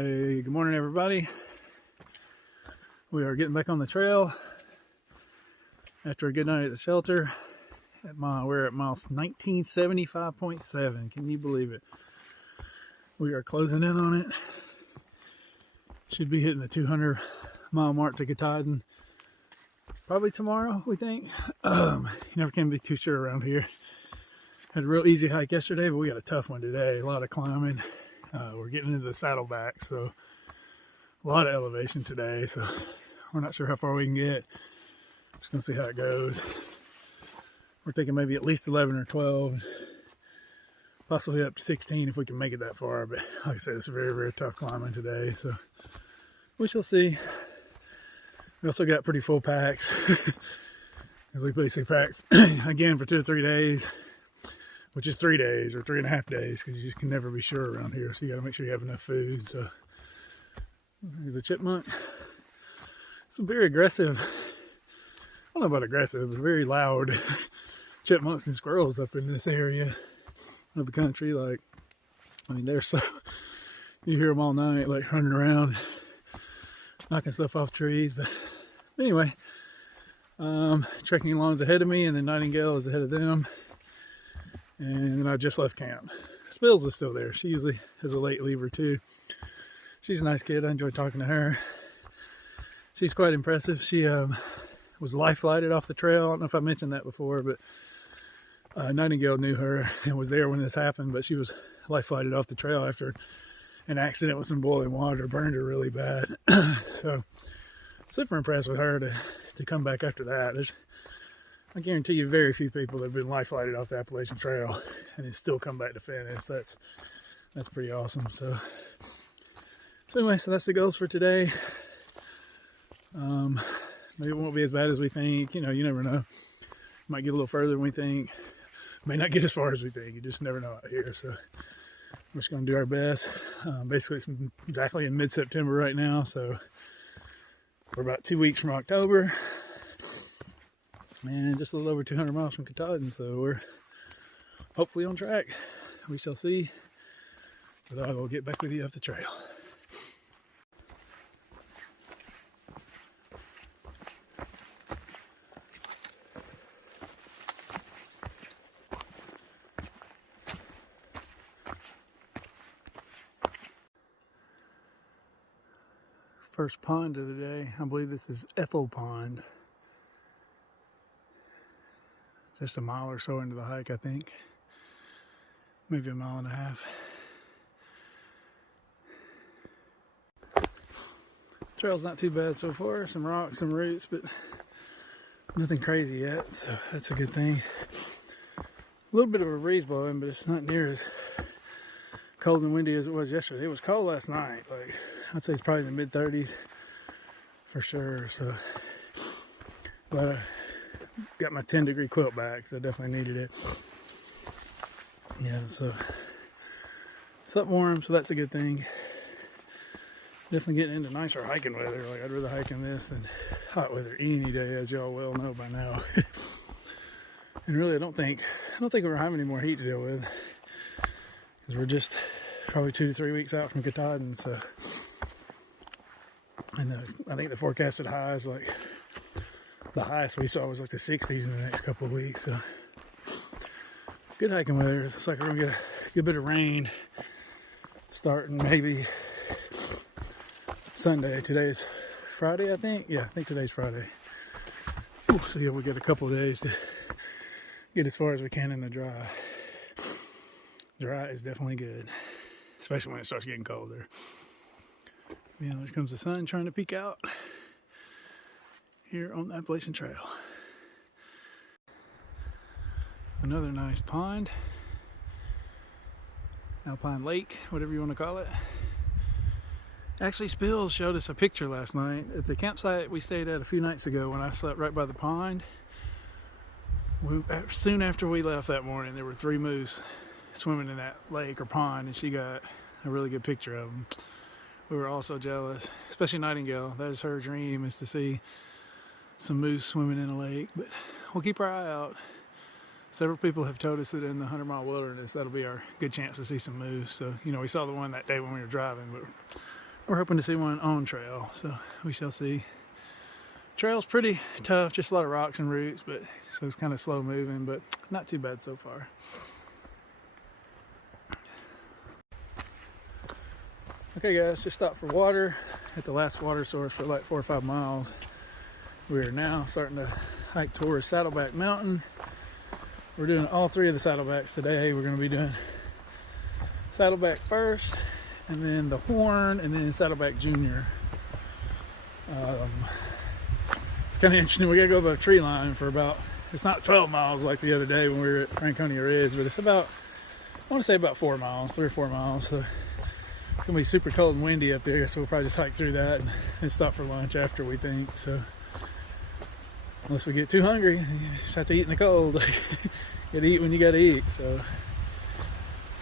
Hey, good morning everybody. We are getting back on the trail after a good night at the shelter. We're at miles 1975.7. Can you believe it? We are closing in on it. Should be hitting the 200-mile mark to Katahdin probably tomorrow, we think. You never can be too sure around here. Had a real easy hike yesterday, but we got a tough one today. A lot of climbing. We're getting into the Saddlebacks, so a lot of elevation today, so we're not sure how far we can get. Just gonna see how it goes. We're thinking maybe at least 11 or 12, possibly up to 16 if we can make it that far, but like I said, it's very, very tough climbing today, so we shall see. We also got pretty full packs. We basically packed again for 2 or 3 days, which is 3 days or 3.5 days, because you just can never be sure around here. So you got to make sure you have enough food. So there's a chipmunk. Some very aggressive, I don't know about aggressive, but very loud chipmunks and squirrels up in this area of the country. Like, I mean, they're so, you hear them all night, like running around, knocking stuff off trees. But anyway, trekking along is ahead of me, and then Nightingale is ahead of them. And then I just left camp. Spills is still there. She usually is a late leaver too. She's a nice kid. I enjoy talking to her. She's quite impressive. She was life flighted off the trail. I don't know if I mentioned that before, but Nightingale knew her and was there when this happened, but she was life flighted off the trail after an accident with some boiling water. Burned her really bad. So super impressed with her to come back after that. I guarantee you very few people have been life flighted off the Appalachian Trail and then still come back to finish. That's pretty awesome. So anyway, so that's the goals for today. Maybe it won't be as bad as we think. You know, you never know. Might get a little further than we think. May not get as far as we think. You just never know out here. So we're just going to do our best. Basically, it's exactly in mid-September right now. So we're about 2 weeks from October. And just a little over 200 miles from Katahdin, so we're hopefully on track. We shall see, but I will get back with you up the trail. First pond of the day. I believe this is Ethel Pond. Just a mile or so into the hike, I think. Maybe a mile and a half. Trail's not too bad so far. Some rocks, some roots, but nothing crazy yet, so that's a good thing. A little bit of a breeze blowing, but it's not near as cold and windy as it was yesterday. It was cold last night. Like, I'd say it's probably in the mid-30s for sure. So, but got my 10-degree quilt back, so I definitely needed it. Yeah, so it's up warm, so that's a good thing. Definitely getting into nicer hiking weather. Like, I'd rather hike in this than hot weather any day, as y'all well know by now. And really, I don't think we're having any more heat to deal with, because we're just probably 2 to 3 weeks out from Katahdin. So, and I think the forecasted high is like, the highest we saw was like the 60s in the next couple of weeks. So good hiking weather. It's like we're gonna get a good bit of rain starting maybe Sunday. Today's Friday, I think. Yeah, I think today's Friday. Ooh, so yeah, we got a couple of days to get as far as we can in the dry. Dry is definitely good, especially when it starts getting colder. Yeah, there comes the sun trying to peek out here on the Appalachian Trail. Another nice pond, Alpine Lake, whatever you want to call it. Actually, Spills showed us a picture last night at the campsite we stayed at a few nights ago when I slept right by the pond. Soon after we left that morning, there were 3 moose swimming in that lake or pond, and she got a really good picture of them. We were all so jealous, especially Nightingale. That is her dream, is to see some moose swimming in a lake, but we'll keep our eye out. Several people have told us that in the 100-mile wilderness, that'll be our good chance to see some moose. So, you know, we saw the one that day when we were driving, but we're hoping to see one on trail, so we shall see. Trail's pretty tough, just a lot of rocks and roots, but so it's kind of slow moving, but not too bad so far. Okay guys, just stopped for water at the last water source for like 4 or 5 miles. We are now starting to hike towards Saddleback Mountain. We're doing all 3 of the Saddlebacks today. We're going to be doing Saddleback first, and then the Horn, and then Saddleback Junior. It's kind of interesting. We got to go above tree line for about, it's not 12 miles like the other day when we were at Franconia Ridge, but it's about, I want to say about 4 miles, 3 or 4 miles. So it's going to be super cold and windy up there, so we'll probably just hike through that and stop for lunch after, we think. So unless we get too hungry, you just have to eat in the cold. You gotta eat when you gotta eat. So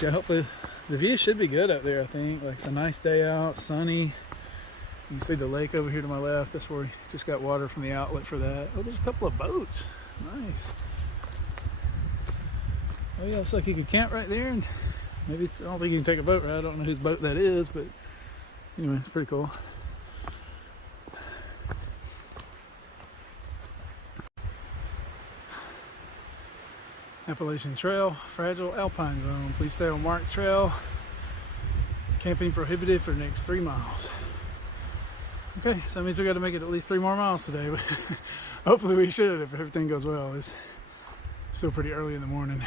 yeah, hopefully the view should be good up there. I think like it's a nice day out, sunny. You can see the lake over here to my left. That's where we just got water from the outlet for that. Oh, there's a couple of boats. Nice. Oh yeah, looks like you could camp right there, and maybe, I don't think you can take a boat ride. I don't know whose boat that is, but anyway, it's pretty cool. Appalachian Trail, fragile alpine zone. Please stay on marked trail. Camping prohibited for the next 3 miles. Okay, so that means we got to make it at least 3 more miles today. But hopefully we should if everything goes well. It's still pretty early in the morning.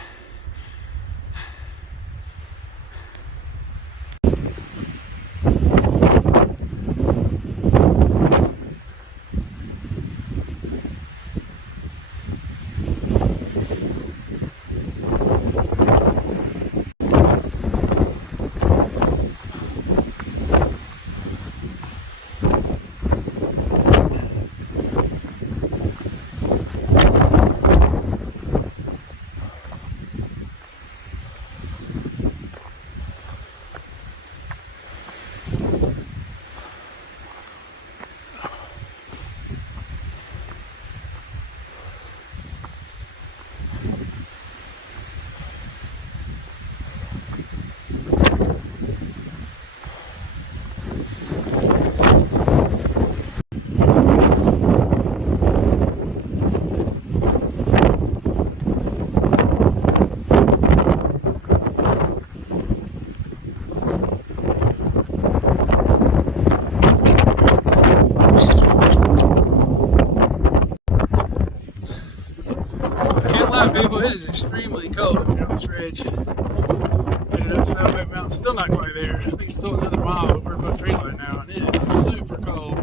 People, it is extremely cold up here on this ridge. Headed up Saddleback Mountain, still not quite there. I think it's still another mile, but we're above tree line now, and it is super cold.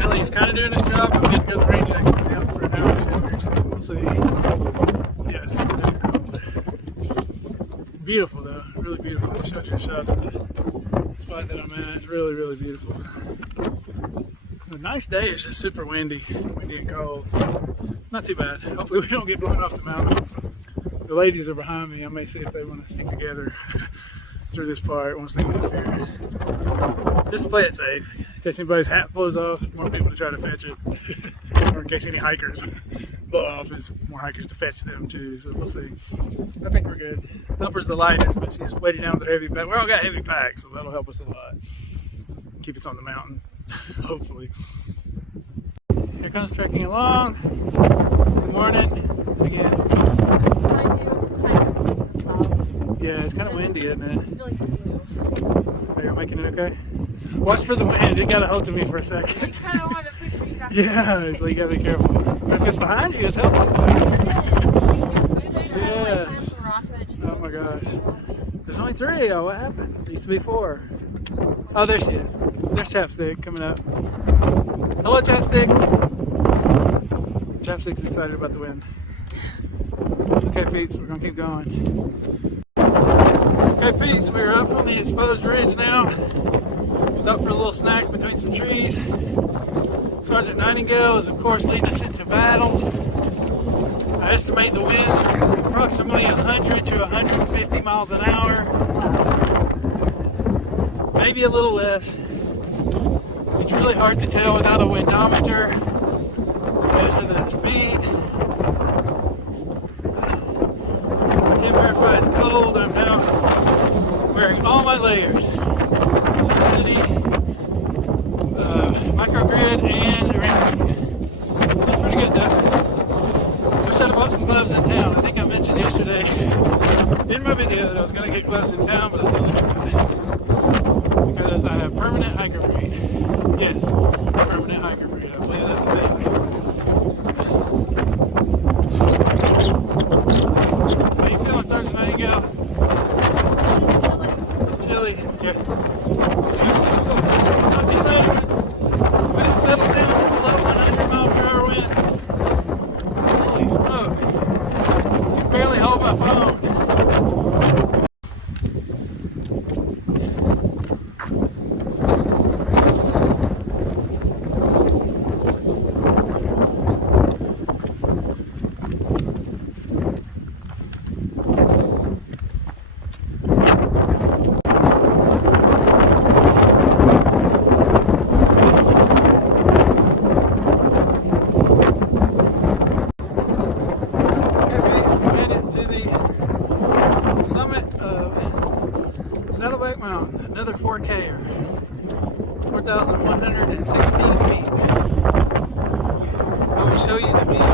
Ellie is kind of doing this job. I'm going to go to the rain jacket now for an hour or so. We'll see. Yeah, it's super cold. Beautiful though, really beautiful. I just showed you a shot of the spot that I'm at. It's really, really beautiful. The nice day is just super windy and cold, so not too bad. Hopefully we don't get blown off the mountain. The ladies are behind me. I may see if they want to stick together through this part once they get up here. Just to play it safe. In case anybody's hat blows off, there's more people to try to fetch it. Or in case any hikers blow off, there's more hikers to fetch them too. So we'll see. I think we're good. Thumper's the lightest, but she's weighted down with her heavy pack. We all got heavy packs, so that'll help us a lot. Keep us on the mountain, hopefully. Here comes trekking along. Good morning. Again. Yeah, it's kind of windy, isn't it? It's really blue. Are you making it okay? Watch for the wind. It got a hold of me for a second. You kind of want to push me back. Yeah, so you gotta be careful. But if it's behind you, it's helpful. Yes. Oh my gosh. There's only 3. Oh, what happened? There used to be 4. Oh, there she is. There's Chapstick coming up. Hello, Chapstick. Chapstick's excited about the wind. Okay, peeps, we're gonna keep going. Okay, peeps, we're up on the exposed ridge now. Stopped for a little snack between some trees. Sergeant Nightingale is, of course, leading us into battle. I estimate the winds are approximately 100 to 150 miles an hour. Maybe a little less. It's really hard to tell without a windometer to measure the speed. I can't verify it's cold. I'm now wearing all my layers. So city, microgrid, and irrigation. That's pretty good though. Wish I'd have bought some gloves in town. I think I mentioned yesterday in my video that I was going to get gloves in town, but I totally forgot. Because I have permanent hiker breed. Yes, permanent hiker breed. I believe that's the thing. How you feeling, Sergeant Nightingale? Chilly. It's not too bad when it settles down to below 100 mile per hour winds. Holy smoke. I can barely hold my phone. Saddleback Mountain, another 4K-er, 4,116 feet. I will show you the view.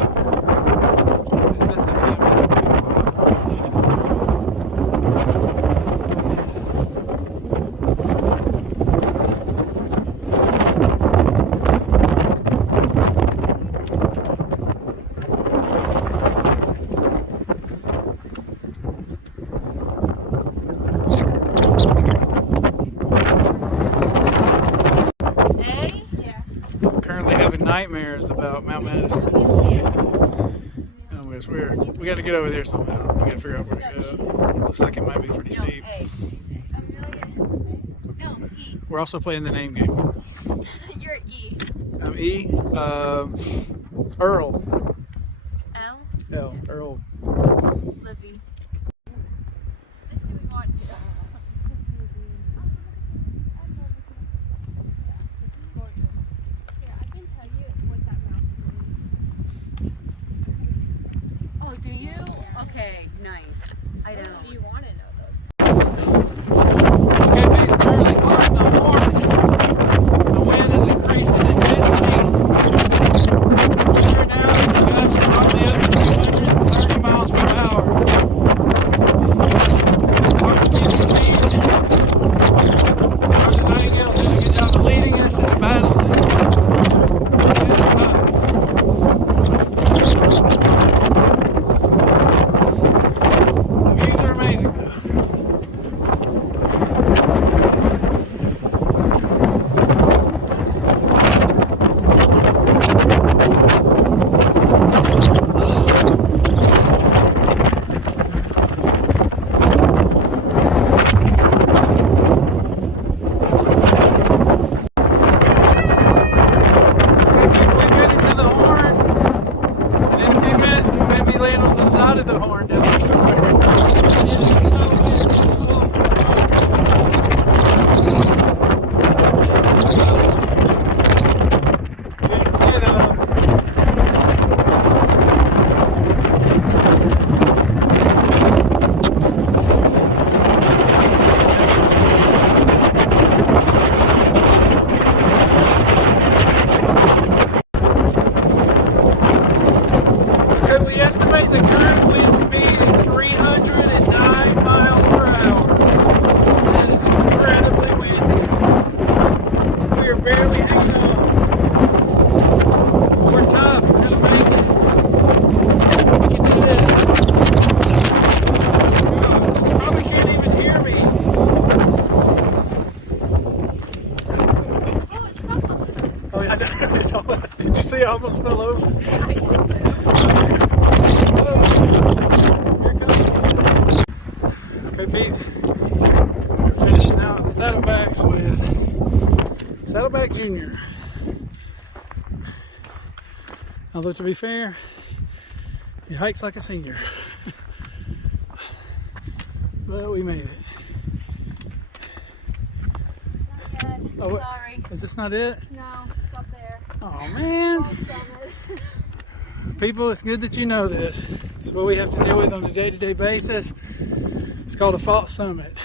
Currently having nightmares about Mount Madison. Anyways, we got to get over there somehow. We got to figure out where to go. Looks like it might be pretty steep. We're also playing the name game. You're E. I'm E. Earl. L. L. Earl. Livy. This do we want to? Oh, do you? Okay, nice. I don't. You want to know those? Okay, things currently close to the north. The wind is increasing in intensity. Right now, the gusts are probably up to 230 miles per hour. It's hard to keep the lead. Sergeant Nightingale's doing a good job of leading us in the battle. It is tough. The views are amazing though. On the side of the horn down there somewhere. It is so beautiful. Okay, we estimate the current wind speed at 309 miles per hour. That is incredibly windy. We are barely hanging on. We're tough. We're going to make it. We can do this. Gosh, you probably can't even hear me. Oh, yeah, I know. Did you see I almost fell over? Okay, peeps, we're finishing out the Saddlebacks with Saddleback Jr. Although to be fair, he hikes like a senior. But we made it. Not yet. Oh, sorry. Is this not it? No, it's up there. Oh man. People, it's good that you know this. It's what we have to deal with on a day-to-day basis. It's called a false summit.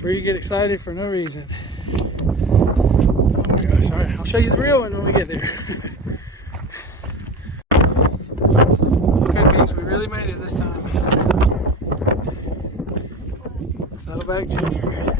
It's where you get excited for no reason. Oh my gosh, alright, I'll show you the real one when we get there. Okay, peeps, we really made it this time. Saddleback Jr.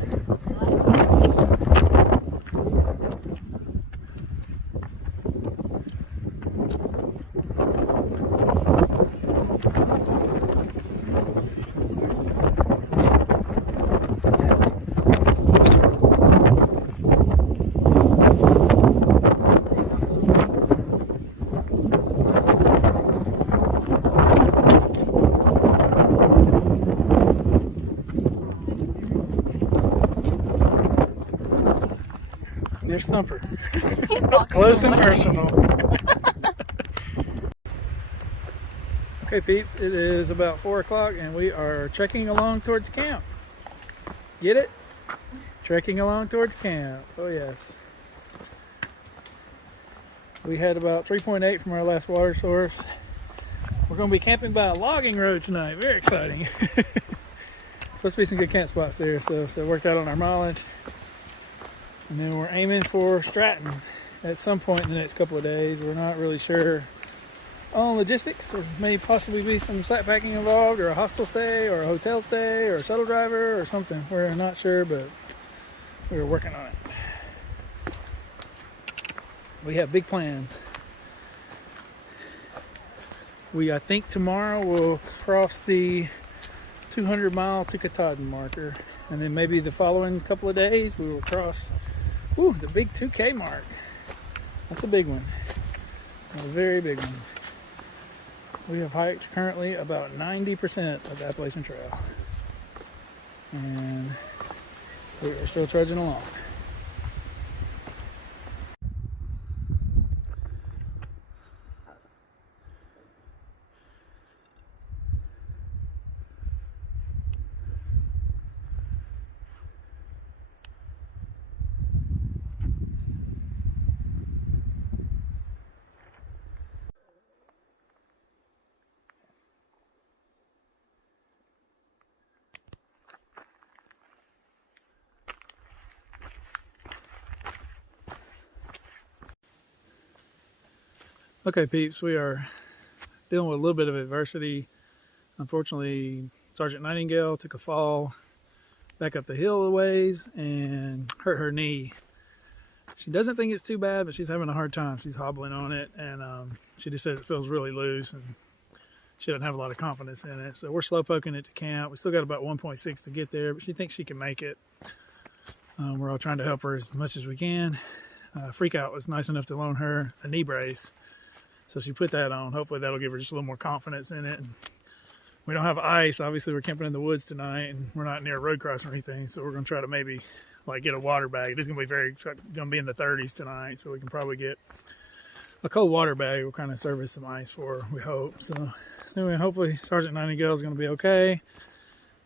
There's Thumper. Up close and personal. Okay, peeps, it is about 4 o'clock and we are trekking along towards camp. Get it? Trekking along towards camp. Oh yes. We had about 3.8 from our last water source. We're going to be camping by a logging road tonight. Very exciting. Supposed to be some good camp spots there, so worked out on our mileage. And then we're aiming for Stratton at some point in the next couple of days. We're not really sure on logistics. There may possibly be some slack packing involved, or a hostel stay, or a hotel stay, or a shuttle driver, or something. We're not sure, but we're working on it. We have big plans. I think tomorrow we'll cross the 200-mile Katahdin marker, and then maybe the following couple of days we will cross the big 2K mark. That's a big one. A very big one. We have hiked currently about 90% of the Appalachian Trail. And we are still trudging along. Okay, peeps, we are dealing with a little bit of adversity. Unfortunately, Sergeant Nightingale took a fall back up the hill a ways and hurt her knee. She doesn't think it's too bad, but she's having a hard time. She's hobbling on it, and she just says it feels really loose, and she doesn't have a lot of confidence in it. So we're slow poking it to camp. We still got about 1.6 to get there, but she thinks she can make it. We're all trying to help her as much as we can. Freakout was nice enough to loan her a knee brace. So she put that on. Hopefully that'll give her just a little more confidence in it. And we don't have ice. Obviously we're camping in the woods tonight and we're not near a road crossing or anything. So we're going to try to maybe like get a water bag. It's going to be in the 30s tonight. So we can probably get a cold water bag. Will kind of serve as some ice for her, we hope. So anyway, hopefully Sergeant Nightingale is going to be okay.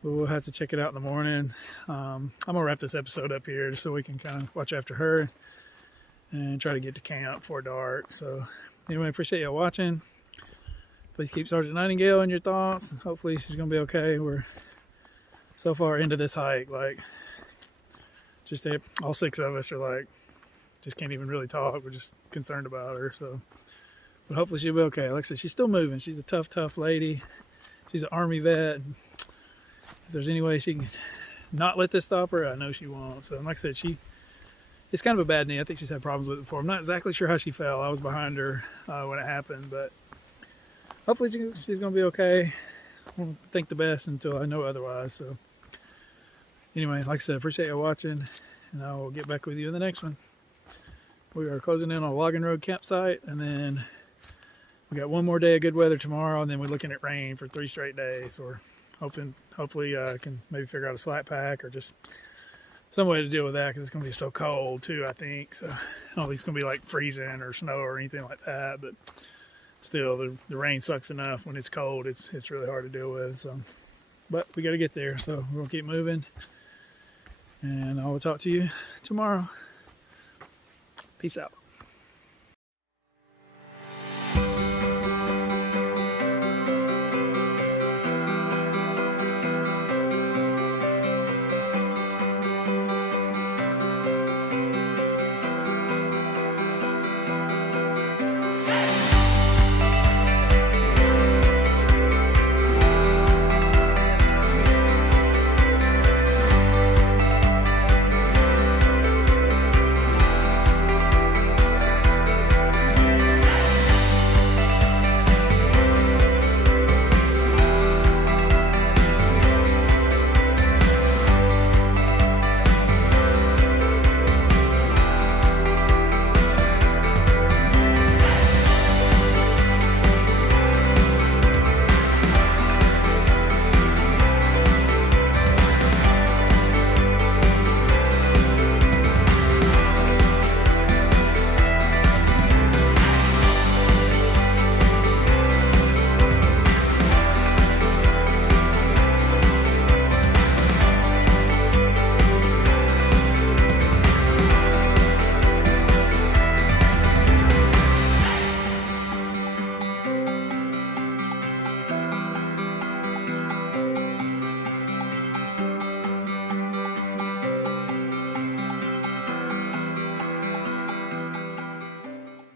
But we'll have to check it out in the morning. I'm going to wrap this episode up here just so we can kind of watch after her and try to get to camp before dark. So anyway, appreciate y'all watching. Please keep Sergeant Nightingale in your thoughts. And hopefully she's going to be okay. We're so far into this hike, like, just all 6 of us are like, just can't even really talk. We're just concerned about her. So, but hopefully she'll be okay. Like I said, she's still moving. She's a tough lady. She's an Army vet. If there's any way she can not let this stop her, I know she won't. So, like I said, it's kind of a bad knee. I think she's had problems with it before. I'm not exactly sure how she fell. I was behind her when it happened, but hopefully she's going to be okay. I won't think the best until I know otherwise. So anyway, like I said, appreciate you watching, and I will get back with you in the next one. We are closing in on a logging road campsite, and then we got one more day of good weather tomorrow, and then we're looking at rain for 3 straight days. So we're hopefully can maybe figure out a slack pack or just some way to deal with that, because it's going to be so cold too, I think. So I don't think it's going to be like freezing or snow or anything like that, but still the rain sucks enough. When it's cold, it's really hard to deal with. So, but we got to get there, so we're going to keep moving, and I will talk to you tomorrow. Peace out.